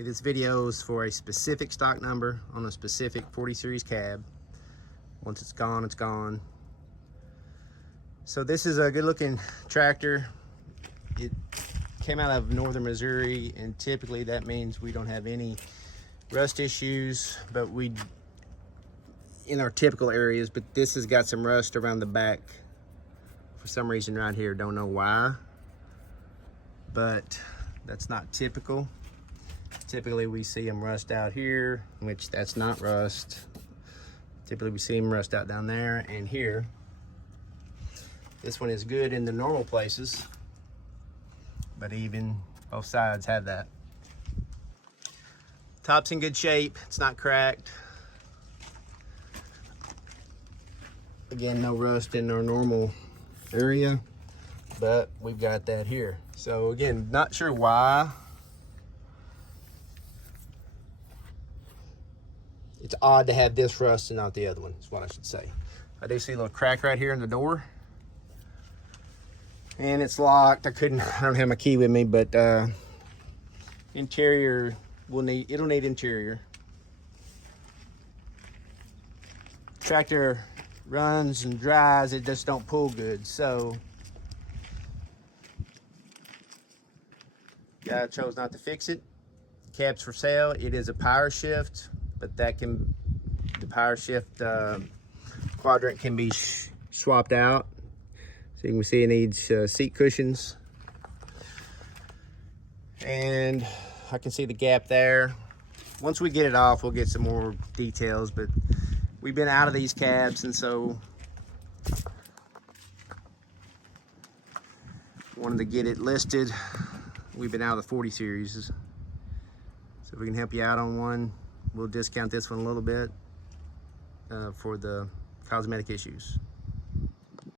This video is for a specific stock number on a specific 40 series cab. Once it's gone, it's gone. So this is a good looking tractor. It came out of northern Missouri, and typically that means we don't have any rust issues, but we in our typical areas. But this has got some rust around the back for some reason right here. Don't know why, but that's not typical. Typically we see them rust out here, which that's not rust. Typically we see them rust out down there and here. This one is good in the normal places, but even both sides have that. Top's in good shape, it's not cracked. Again, no rust in our normal area, but we've got that here. So again, not sure why. It's odd to have this rust and not the other one, is what I should say. I do see a little crack right here in the door. And it's locked. I don't have my key with me, but interior it'll need interior. Tractor runs and dries, it just don't pull good. So guy chose not to fix it. Cab's for sale. It is a PowerShift, but the PowerShift quadrant can be swapped out. So you can see it needs seat cushions. And I can see the gap there. Once we get it off, we'll get some more details, but we've been out of these cabs, and so wanted to get it listed. We've been out of the 40 series. So if we can help you out on one, we'll discount this one a little bit for the cosmetic issues.